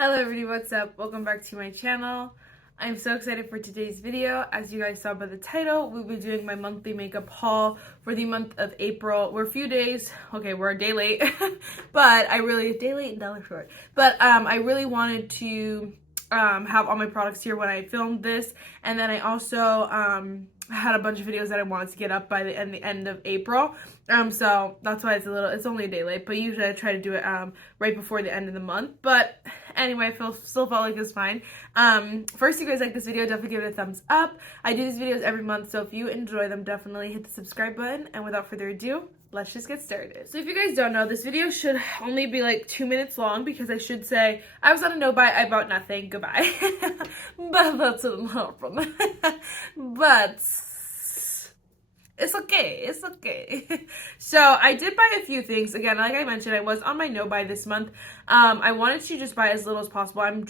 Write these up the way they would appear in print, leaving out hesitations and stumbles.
Hello everybody, what's up? Welcome back to my channel. I'm so excited for today's video. As you guys saw by the title, we'll be doing my monthly makeup haul for the month of April. We're a few days, okay, we're a day late, but a day late and dollar short. But I really wanted to have all my products here when I filmed this, and then I also had a bunch of videos that I wanted to get up by the end of April. So that's why it's only a day late, but usually I try to do it right before the end of the month. But anyway, I still felt like it's fine. First, if you guys like this video, definitely give it a thumbs up. I do these videos every month, so if you enjoy them, definitely hit the subscribe button. And without further ado, let's just get started. So if you guys don't know, this video should only be like 2 minutes long because I should say I was on a no buy, I bought nothing, goodbye. But that's a lot from but it's okay. So I did buy a few things. Again, like I mentioned, I was on my no buy this month. I wanted to just buy as little as possible. I'm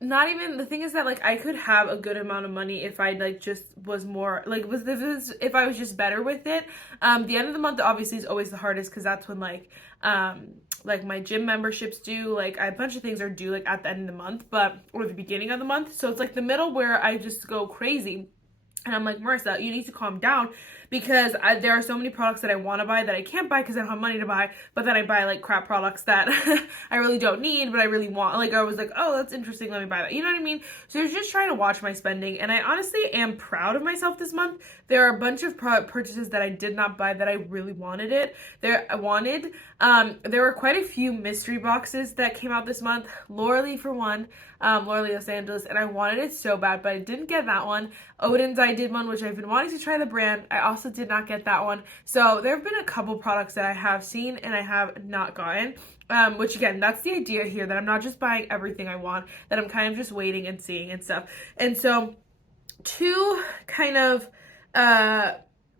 not even, the thing is that like I could have a good amount of money if I like just was more like if I was just better with it. The end of the month obviously is always the hardest because that's when like my gym memberships due, like a bunch of things are due like at the end of the month, or the beginning of the month. So it's like the middle where I just go crazy. And I'm like, Marissa, you need to calm down because there are so many products that I want to buy that I can't buy because I don't have money to buy, but then I buy like crap products that I really don't need, but I really want. Like I was like, oh, that's interesting, let me buy that. You know what I mean? So I was just trying to watch my spending, and I honestly am proud of myself this month. There are a bunch of purchases that I did not buy that I really wanted. There were quite a few mystery boxes that came out this month. Laura for one, Laura Los Angeles, and I wanted it so bad, but I didn't get that one. Odin's I did one, which I've been wanting to try the brand. I also did not get that one. So there have been a couple products that I have seen and I have not gotten. Which again, that's the idea here, that I'm not just buying everything I want, that I'm kind of just waiting and seeing and stuff. And so two kind of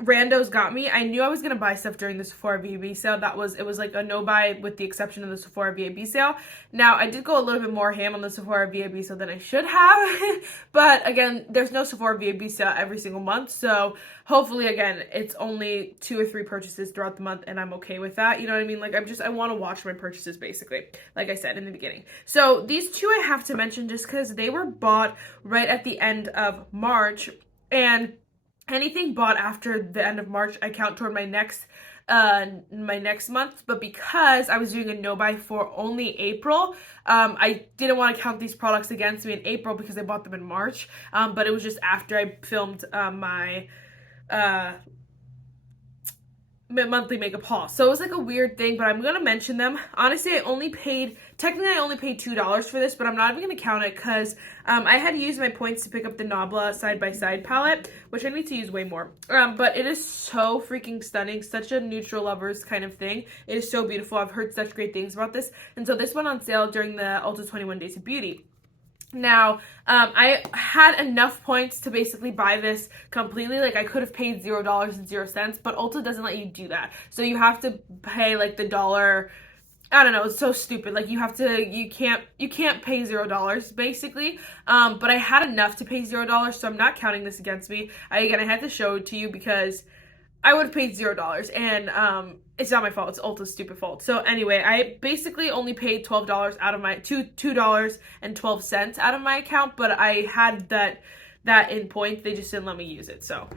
randos got me. I knew I was gonna buy stuff during the Sephora VAB sale. It was like a no buy with the exception of the Sephora VAB sale. Now I did go a little bit more ham on the Sephora VAB sale than I should have, but again, there's no Sephora VAB sale every single month, so hopefully again it's only 2 or 3 purchases throughout the month and I'm okay with that. You know what I mean? Like I want to watch my purchases basically, like I said in the beginning. So these two I have to mention just because they were bought right at the end of March, and anything bought after the end of March, I count toward my next month. But because I was doing a no buy for only April, I didn't want to count these products against me in April because I bought them in March. But it was just after I filmed my monthly makeup haul. So it was like a weird thing, but I'm gonna mention them. Honestly, I only paid $2 for this, but I'm not even gonna count it because I had used my points to pick up the Nabla side by side palette, which I need to use way more. But it is so freaking stunning, such a neutral lovers kind of thing. It is so beautiful. I've heard such great things about this, and so this went on sale during the Ulta 21 Days of Beauty. Now, I had enough points to basically buy this completely. Like, I could have paid $0.00, but Ulta doesn't let you do that. So you have to pay, like, the dollar. I don't know, it's so stupid. Like, you can't pay $0, basically. But I had enough to pay $0, so I'm not counting this against me. I had to show it to you because I would have paid $0, and it's not my fault. It's Ulta's stupid fault. So anyway, I basically only paid $12 out of my $2.12 out of my account, but I had that in points. They just didn't let me use it. So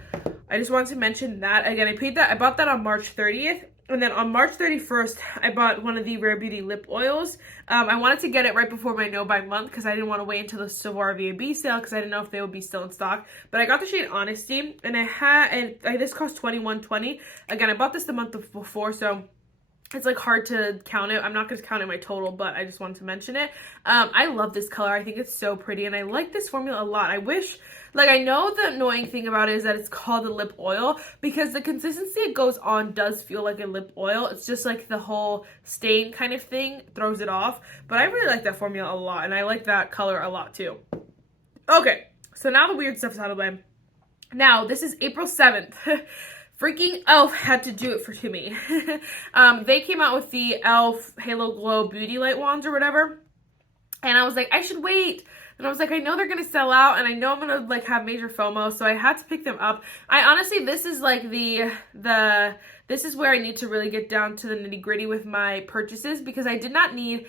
I just wanted to mention that. Again, I bought that on March 30th. And then on March 31st, I bought one of the Rare Beauty lip oils. I wanted to get it right before my no-buy month because I didn't want to wait until the Sephora VAB sale because I didn't know if they would be still in stock. But I got the shade Honesty, and this cost $21.20. Again, I bought this the month before, so it's like hard to count it. I'm not going to count it my total, but I just wanted to mention it. I love this color. I think it's so pretty, and I like this formula a lot. I wish, like, I know the annoying thing about it is that it's called a lip oil because the consistency it goes on does feel like a lip oil. It's just like the whole stain kind of thing throws it off, but I really like that formula a lot, and I like that color a lot too. Okay, so now the weird stuff's out of the way. Now, this is April 7th. Freaking e.l.f. had to do it to me. They came out with the e.l.f. Halo Glow Beauty Light Wands or whatever. And I was like, I should wait. And I was like, I know they're going to sell out, and I know I'm going to like have major FOMO, so I had to pick them up. I honestly, this is like this is where I need to really get down to the nitty gritty with my purchases because I did not need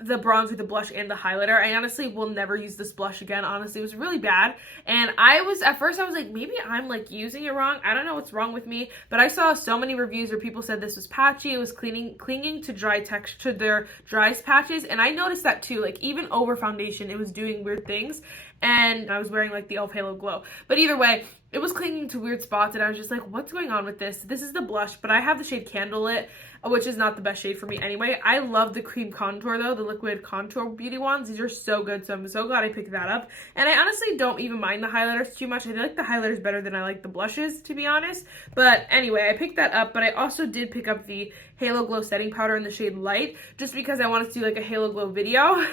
the bronzer, the blush, and the highlighter. I honestly will never use this blush again. Honestly, it was really bad. And at first I was like, maybe I'm like using it wrong. I don't know what's wrong with me. But I saw so many reviews where people said this was patchy. It was clinging to dry texture, to their dry patches. And I noticed that too. Like even over foundation, it was doing weird things. And I was wearing like the e.l.f. Halo Glow. But either way, it was clinging to weird spots, and I was just like, what's going on with this? This is the blush, but I have the shade Candlelit, which is not the best shade for me anyway. I love the cream contour though, the liquid contour beauty wands. These are so good, so I'm so glad I picked that up. And I honestly don't even mind the highlighters too much. I like the highlighters better than I like the blushes, to be honest. But anyway, I picked that up, but I also did pick up the Halo Glow setting powder in the shade Light, just because I wanted to do like a Halo Glow video,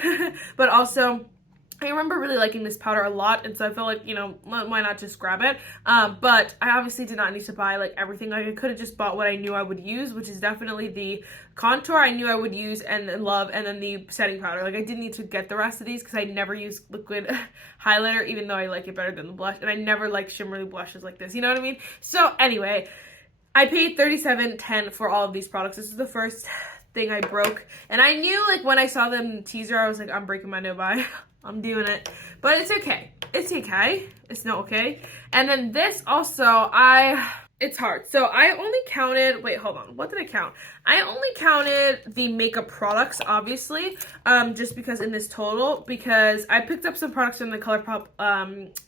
but also I remember really liking this powder a lot, and so I felt like, you know, why not just grab it? But I obviously did not need to buy like everything. Like I could have just bought what I knew I would use, which is definitely the contour I knew I would use and love, and then the setting powder. Like I didn't need to get the rest of these because I never use liquid highlighter, even though I like it better than the blush, and I never like shimmery blushes like this, you know what I mean? So anyway, I paid $37.10 for all of these products. This is the first thing I broke, and I knew like when I saw them in the teaser, I was like, I'm breaking my no-buy. I'm doing it, but it's okay. It's okay. It's not okay. And then this also, it's hard. So I only counted, wait, hold on. What did I count? I only counted the makeup products, obviously, just because in this total, because I picked up some products from the Colourpop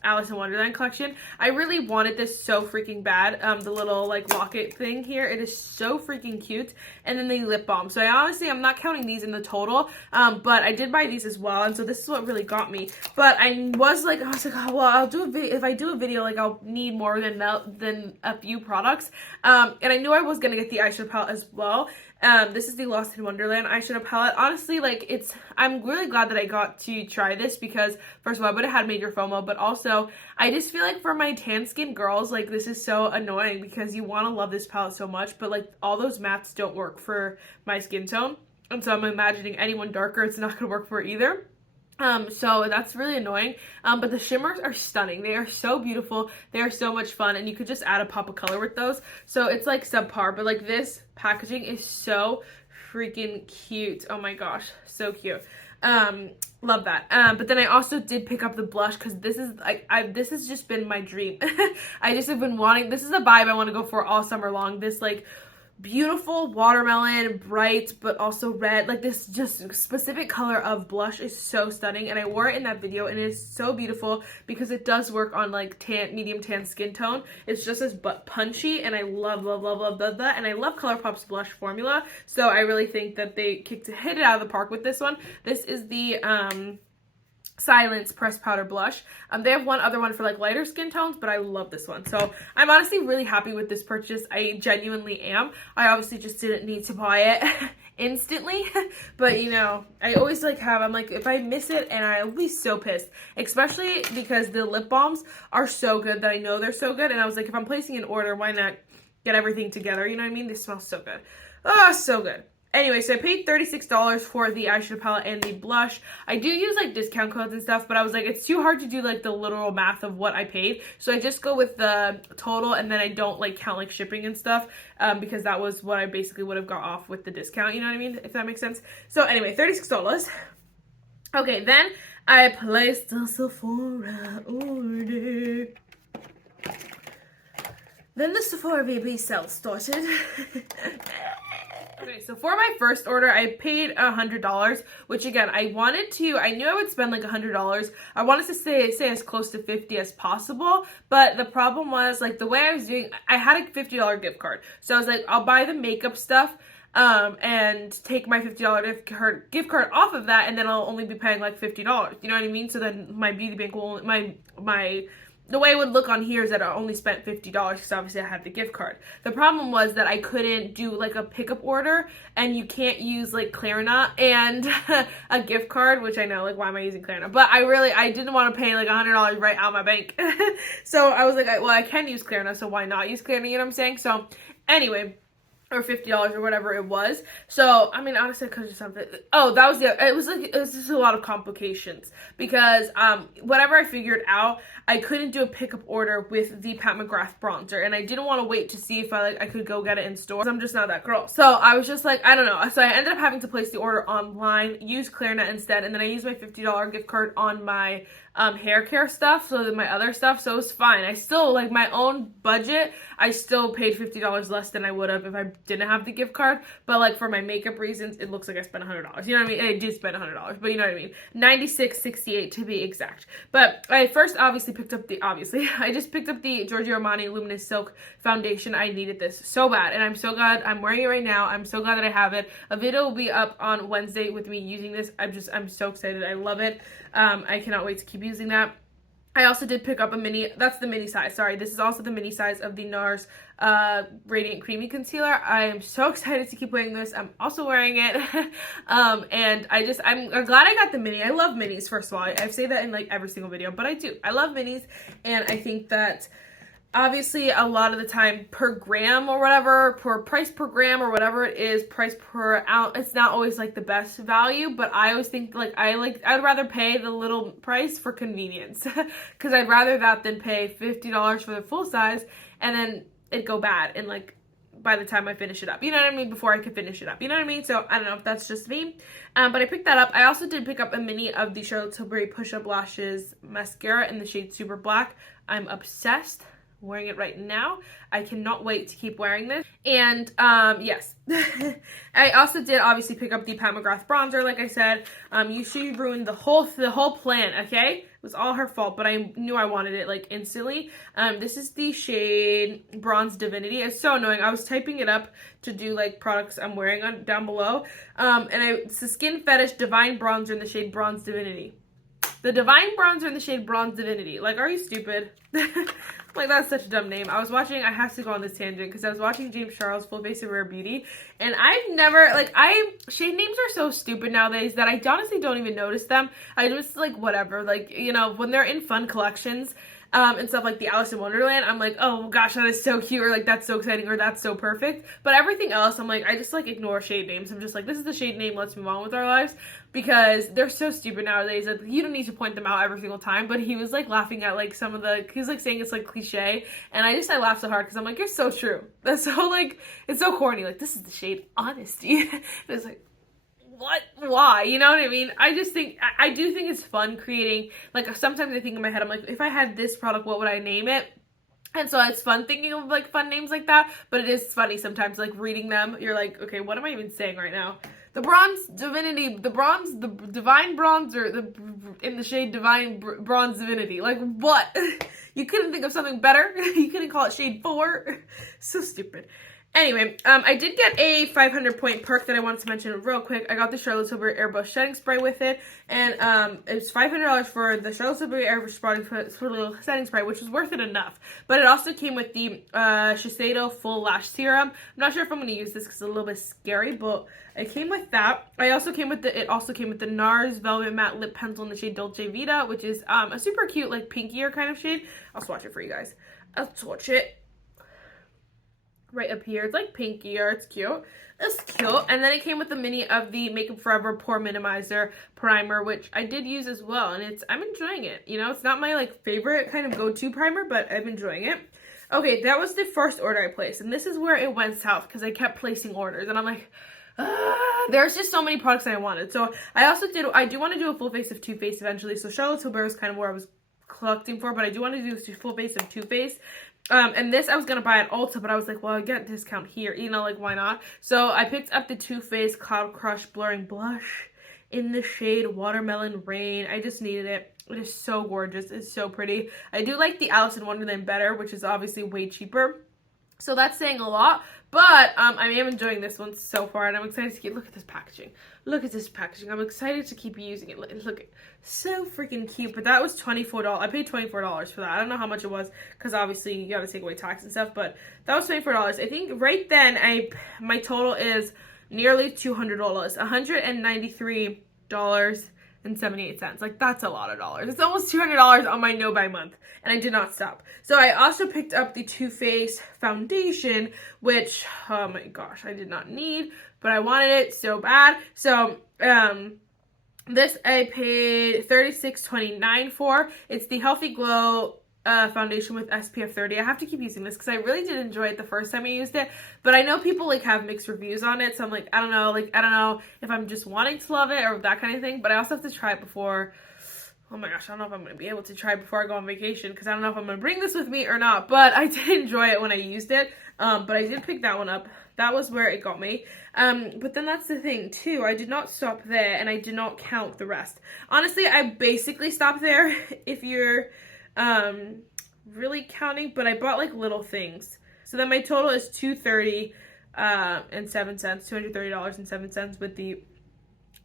Alice in Wonderland collection. I really wanted this so freaking bad. The little like locket thing here, it is so freaking cute. And then the lip balm. So I'm not counting these in the total, but I did buy these as well. And so this is what really got me. But I was like, oh, well, I'll do a video. If I do a video, like I'll need more than a few products. And I knew I was gonna get the eyeshadow palette as well. This is the Lost in Wonderland eyeshadow palette. Honestly, like I'm really glad that I got to try this because first of all, I would have had major FOMO, but also I just feel like for my tan skin girls, like this is so annoying because you want to love this palette so much, but like all those mattes don't work for my skin tone. And so I'm imagining anyone darker, it's not gonna work for either. So that's really annoying, but the shimmers are stunning. They are so beautiful. They are so much fun, and you could just add a pop of color with those. So it's like subpar, but like this packaging is so freaking cute. Oh my gosh, so cute. Love that. But then I also did pick up the blush because this is like, this has just been my dream. I just have been wanting, this is the vibe I want to go for all summer long. This like beautiful watermelon, bright but also red, like this just specific color of blush is so stunning, and I wore it in that video and it is so beautiful because it does work on like medium tan skin tone. It's just as punchy, and I love that, and I love Colourpop's blush formula, so I really think that they hit it out of the park with this one. This is the Silence pressed powder blush. They have one other one for like lighter skin tones, but I love this one. So I'm honestly really happy with this purchase. I genuinely am. I obviously just didn't need to buy it instantly, but you know, I always like I'm like, if I miss it, and I'll be so pissed, especially because the lip balms are so good that I know they're so good, and I was like, if I'm placing an order, why not get everything together, you know what I mean? They smell so good. Oh, so good. Anyway, so I paid $36 for the eyeshadow palette and the blush. I do use like discount codes and stuff, but I was like, it's too hard to do like the literal math of what I paid. So I just go with the total, and then I don't like count like shipping and stuff, because that was what I basically would have got off with the discount, you know what I mean? If that makes sense. So anyway, $36. Okay, then I placed the Sephora order. Then the Sephora baby sale started. Okay, so for my first order, I paid $100, which again, I knew I would spend like $100. I wanted to say as close to $50 as possible, but the problem was like the way I was doing, I had a $50 gift card. So I was like, I'll buy the makeup stuff, and take my $50 gift card off of that, and then I'll only be paying like $50. You know what I mean? So then my beauty bank will, the way it would look on here is that I only spent $50 because obviously I had the gift card. The problem was that I couldn't do like a pickup order, and you can't use like Klarna and a gift card, which I know, like, why am I using Klarna? But I didn't want to pay like $100 right out of my bank. So I was like, well, I can use Klarna, so why not use Klarna, you know what I'm saying? So anyway, or $50 or whatever it was. So I mean, honestly, I could have just something. Oh, that was the. It was just a lot of complications because whatever I figured out, I couldn't do a pickup order with the Pat McGrath bronzer, and I didn't want to wait to see if I could go get it in store. I'm just not that girl. So I was just like, I don't know. So I ended up having to place the order online, use ClearNet instead, and then I used my $50 gift card on my hair care stuff, so my other stuff, so it was fine. I still, like, my own budget, I still paid $50 less than I would have if I didn't have the gift card, but, like, for my makeup reasons, it looks like I spent $100, you know what I mean? And I did spend $100, but you know what I mean? $96.68 to be exact. But I first obviously picked up I just picked up the Giorgio Armani Luminous Silk Foundation. I needed this so bad, and I'm so glad I'm wearing it right now. I'm so glad that I have it. A video will be up on Wednesday with me using this. I'm so excited. I love it. I cannot wait to keep using that. I also did pick up a mini, that's the mini size, sorry. This is also the mini size of the Nars Radiant Creamy Concealer. I am so excited to keep wearing this. I'm also wearing it. And I'm glad I got the mini. I love minis, first of all. I say that in like every single video, but I do. I love minis, and I think that obviously a lot of the time per gram or whatever, per price per gram or whatever it is, price per ounce, it's not always like the best value, but I always think I'd rather pay the little price for convenience because I'd rather that than pay $50 for the full size and then it go bad and like by the time I finish it up, you know what I mean, before I could finish it up, you know what I mean? So I don't know if that's just me, but I picked that up. I also did pick up a mini of the Charlotte Tilbury Push Up Lashes mascara in the shade Super Black. I'm obsessed. Wearing it right now. I cannot wait to keep wearing this. And yes, I also did obviously pick up the Pat McGrath bronzer, like I said. She ruined the whole plan, okay? It was all her fault, but I knew I wanted it like instantly. This is the shade Bronze Divinity. It's so annoying. I was typing it up to do like products I'm wearing on down below. It's the Skin Fetish Divine Bronzer in the shade Bronze Divinity. The Divine Bronzer in the shade Bronze Divinity. Like, are you stupid? Like, that's such a dumb name. I have to go on this tangent because I was watching James Charles' Full Face of Rare Beauty, and I've never, shade names are so stupid nowadays that I honestly don't even notice them. I just, like, whatever. Like, you know, when they're in fun collections, and stuff like the Alice in Wonderland, I'm like, oh gosh, that is so cute, or like that's so exciting, or that's so perfect. But everything else, I'm like, I just like ignore shade names. I'm just like, this is the shade name, let's move on with our lives, because they're so stupid nowadays. Like, you don't need to point them out every single time. But he was like laughing at like some of the, he was like saying it's like cliche, and I laughed so hard because I'm like, you're so true. That's so like, it's so corny. Like, this is the shade Honesty. And it's like, what? Why? You know what I mean? I do think it's fun creating, like, sometimes I think in my head, I'm like, if I had this product, what would I name it? And so it's fun thinking of, like, fun names like that, but it is funny sometimes, like, reading them, you're like, okay, what am I even saying right now? The Bronze Divinity, the Divine Bronzer, in the shade Divine Bronze Divinity. Like, what? You couldn't think of something better? You couldn't call it shade 4? So stupid. Anyway, I did get a 500-point perk that I wanted to mention real quick. I got the Charlotte Tilbury Airbrush Setting Spray with it, and it was $500 for the Charlotte Tilbury Airbrush Setting Spray, which was worth it enough. But it also came with the Shiseido Full Lash Serum. I'm not sure if I'm going to use this because it's a little bit scary, but it came with that. It also came with the Nars Velvet Matte Lip Pencil in the shade Dolce Vita, which is a super cute, like, pinkier kind of shade. I'll swatch it for you guys. I'll swatch it. Right up here, it's like pinkier, it's cute. It's cute. And then it came with the mini of the Makeup Forever Pore Minimizer Primer, which I did use as well, and I'm enjoying it. You know, it's not my like favorite kind of go-to primer, but I'm enjoying it. Okay, that was the first order I placed, and this is where it went south because I kept placing orders, and I'm like, there's just so many products that I wanted. So I do want to do a full face of Too Faced eventually. So Charlotte Tilbury is kind of where I was collecting for, but I do want to do a full face of Too Faced. And this I was going to buy at Ulta, but I was like, well, I get a discount here, you know, like, why not? So I picked up the Too Faced Cloud Crush Blurring Blush in the shade Watermelon Rain. I just needed it. It is so gorgeous. It's so pretty. I do like the Alice in Wonderland better, which is obviously way cheaper. So that's saying a lot, but I am enjoying this one so far, and I'm excited to look at this packaging. Look at this packaging. I'm excited to keep using it. Look, so freaking cute. But that was $24. I paid $24 for that. I don't know how much it was, because obviously you gotta take away tax and stuff, but that was $24. I think right then my total is nearly $200. $193 Like, that's a lot of dollars. It's almost $200 on my no buy month, and I did not stop. So I also picked up the Too Faced foundation, which, oh my gosh, I did not need, but I wanted it so bad. So this I paid $36.29 for. It's the Healthy Glow foundation with SPF 30. I have to keep using this because I really did enjoy it the first time I used it, but I know people like have mixed reviews on it, so I'm like, I don't know if I'm just wanting to love it or that kind of thing, but I also have to try it before. Oh my gosh, I don't know if I'm going to be able to try it before I go on vacation because I don't know if I'm going to bring this with me or not, but I did enjoy it when I used it. But I did pick that one up. That was where it got me. But then that's the thing too, I did not stop there and I did not count the rest. Honestly, I basically stopped there if you're really counting, but I bought like little things. So then my total is $230.07 with the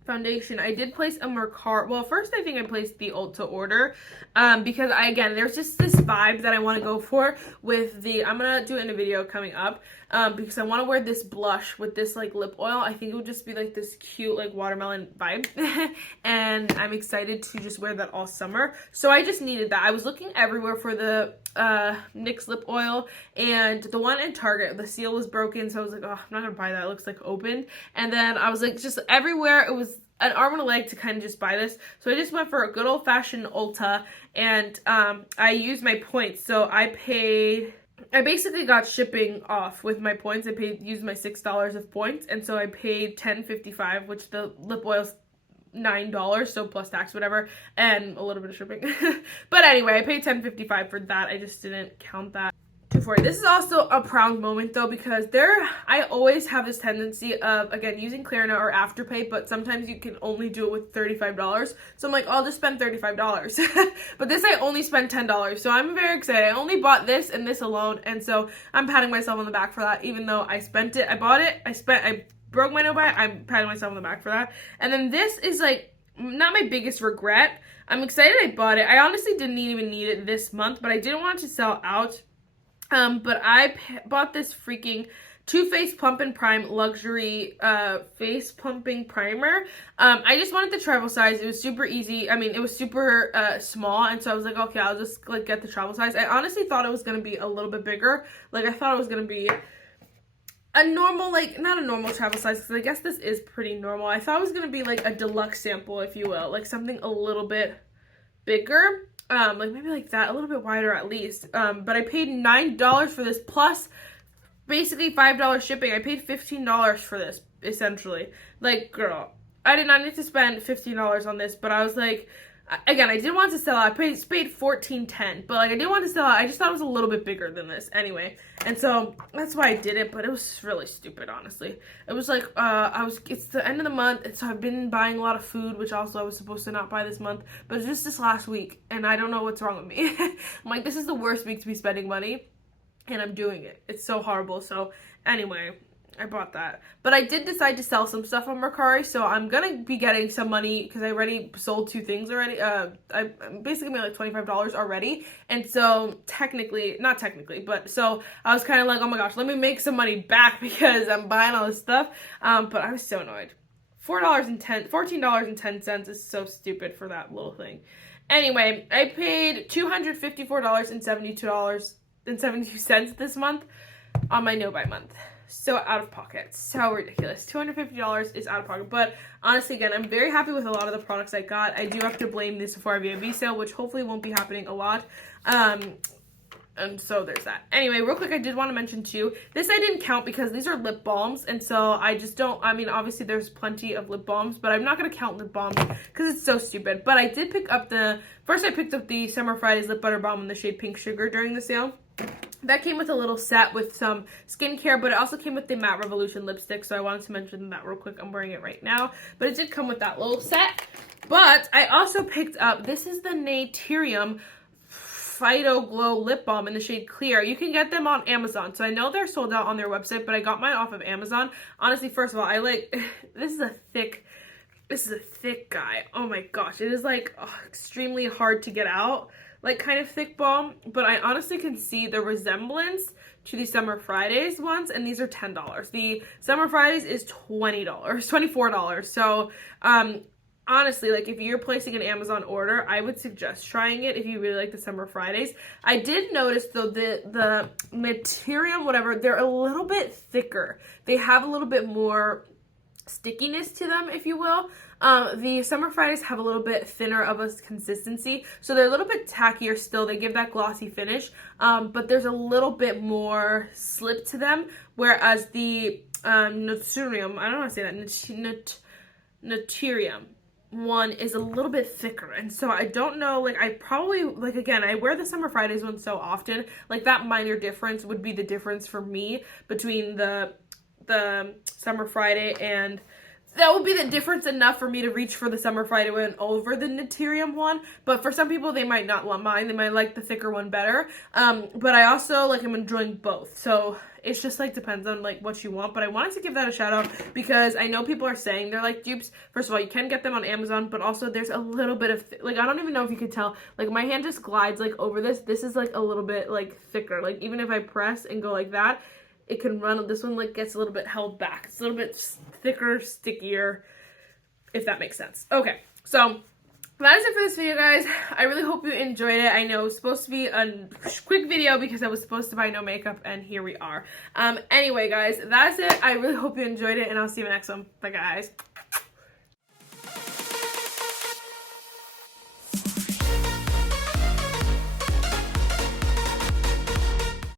foundation. I did place a Mercari. Well, first I think I placed the Ulta order because there's just this vibe that I want to go for with the, I'm gonna do it in a video coming up because I want to wear this blush with this like lip oil. I think it would just be like this cute like watermelon vibe and I'm excited to just wear that all summer. So I just needed that. I was looking everywhere for the NYX lip oil, and the one in Target, the seal was broken, so I was like, oh, I'm not gonna buy that, it looks like opened. And then I was like, just everywhere, it was an arm and a leg to kind of just buy this, so I just went for a good old-fashioned Ulta, and I used my points. So I basically got shipping off with my points. I used my $6 of points, and so I paid $10.55, which the lip oil's $9, so plus tax, whatever, and a little bit of shipping. But anyway, I paid $10.55 for that. I just didn't count that. $240. This is also a proud moment though, because I always have this tendency of, again, using Klarna or Afterpay, but sometimes you can only do it with $35. So I'm like, I'll just spend $35. But this I only spent $10. So I'm very excited. I only bought this and this alone, and so I'm patting myself on the back for that, even though I spent it. I bought it. I broke my no buy. I'm patting myself on the back for that. And then this is like not my biggest regret. I'm excited I bought it. I honestly didn't even need it this month, but I didn't want it to sell out. But I bought this freaking Too Faced Plump and Prime Luxury Face Plumping Primer. I just wanted the travel size. It was super easy. I mean, it was super small, and so I was like, okay, I'll just like get the travel size. I honestly thought it was going to be a little bit bigger. Like, I thought it was going to be a normal, like, not a normal travel size, because I guess this is pretty normal. I thought it was going to be like a deluxe sample, if you will, like something a little bit bigger, like maybe like that, a little bit wider at least. But I paid $9 for this, plus basically $5 shipping. I paid $15 for this, essentially. Like, girl, I did not need to spend $15 on this, but I was like, again, I didn't want to sell out. I paid $14.10, but like, I didn't want to sell out. I just thought it was a little bit bigger than this anyway, and so that's why I did it. But it was really stupid, honestly. It was like it's the end of the month, and so I've been buying a lot of food, which also I was supposed to not buy this month, but it's just this last week, and I don't know what's wrong with me. I'm like, this is the worst week to be spending money, and I'm doing it. It's so horrible. So anyway, I bought that. But I did decide to sell some stuff on Mercari, so I'm gonna be getting some money because I already sold 2 things already. I basically made like $25 already, and so not technically, but so I was kind of like, oh my gosh, let me make some money back because I'm buying all this stuff. But I was so annoyed. $14.10 is so stupid for that little thing. Anyway, I paid $254.72 this month on my no buy month. So out of pocket, so ridiculous. $250 is out of pocket, but honestly, again, I'm very happy with a lot of the products I got. I do have to blame the Sephora VIB sale, which hopefully won't be happening a lot. And so there's that. Anyway, real quick, I did want to mention too, this I didn't count because these are lip balms, and so I just don't, I mean, obviously there's plenty of lip balms, but I'm not going to count lip balms because it's so stupid. But I did pick up first I picked up the Summer Fridays Lip Butter Balm in the shade Pink Sugar during the sale. That came with a little set with some skincare, but it also came with the Matte Revolution lipstick, so I wanted to mention that real quick. I'm wearing it right now, but it did come with that little set. But I also picked up, this is the Naturium Phyto Glow Lip Balm in the shade Clear. You can get them on Amazon, so I know they're sold out on their website, but I got mine off of Amazon. Honestly, first of all, this is a thick guy. Oh my gosh, it is like extremely hard to get out, like kind of thick balm, but I honestly can see the resemblance to the Summer Fridays ones, and these are $10. The Summer Fridays is $24. So honestly, like if you're placing an Amazon order, I would suggest trying it if you really like the Summer Fridays. I did notice though the material, whatever, they're a little bit thicker. They have a little bit more stickiness to them, if you will. The Summer Fridays have a little bit thinner of a consistency, so they're a little bit tackier still. They give that glossy finish, but there's a little bit more slip to them, whereas the Naturium, I don't want to say that, Naturium one is a little bit thicker, and so I don't know, like I probably, like again, I wear the Summer Fridays one so often, like that minor difference would be the difference for me between the Summer Friday, and that would be the difference enough for me to reach for the Summer Friday one over the Naturium one. But for some people, they might not mind. They might like the thicker one better. But I also like I'm enjoying both. So it's just like depends on like what you want. But I wanted to give that a shout out because I know people are saying they're like dupes. First of all, you can get them on Amazon, but also there's a little bit of like I don't even know if you could tell. Like my hand just glides like over this. This is like a little bit like thicker. Like even if I press and go like that, it can run. This one like gets a little bit held back. It's a little bit thicker, stickier, if that makes sense. Okay, so that is it for this video, guys. I really hope you enjoyed it. I know it was supposed to be a quick video because I was supposed to buy no makeup, and here we are. Anyway, guys, that's it. I really hope you enjoyed it, and I'll see you in the next one. Bye, guys.